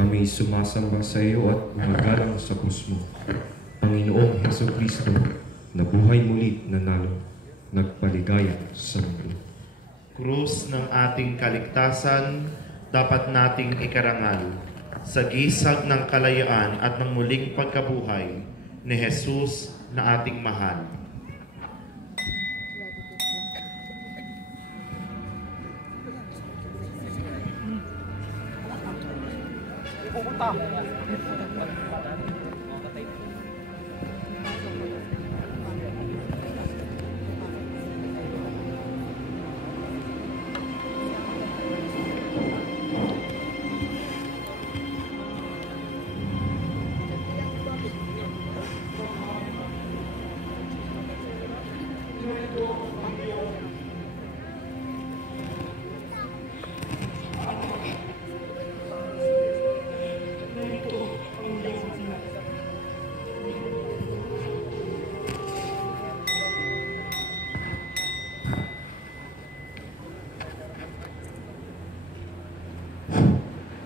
Kami sumasamba sa iyo at gumagalang sa krus mo. Panginoong Hesukristo, na buhay muli nanalo, nagpaligaya sa mundo. Krus ng ating kaligtasan, dapat nating ikarangal sa gisag ng kalayaan at ng muling pagkabuhay ni Jesus na ating mahal.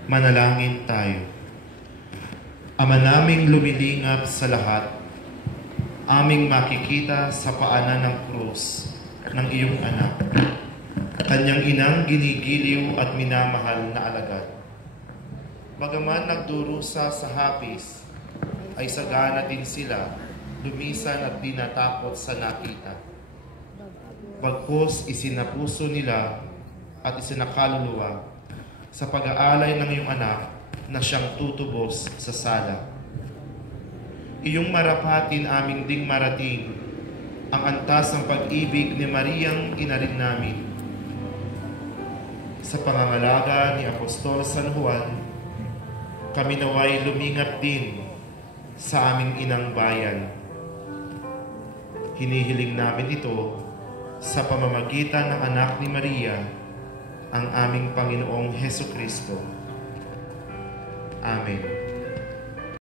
Manalangin tayo. Ama naming lumilingap sa lahat, aming makikita sa paanan ng krus ng iyong anak, kanyang inang ginigiliw at minamahal na alagad. Bagaman nagdurusa sa hapis, ay sagana din sila, lumisan at di natakot sa nakita. Bagkus isinapuso nila at isinakaluluwa sa pag-aalay ng iyong anak na siyang tutubos sa sala. Iyong marapatin aming ding marating ang antas ng pag-ibig ni Mariang ina rin namin. Sa pangangalaga ni Apostol San Juan, kami naway lumingat din sa aming inang bayan. Hinihiling namin ito sa pamamagitan ng anak ni Maria, ang aming Panginoong Hesukristo. Amen.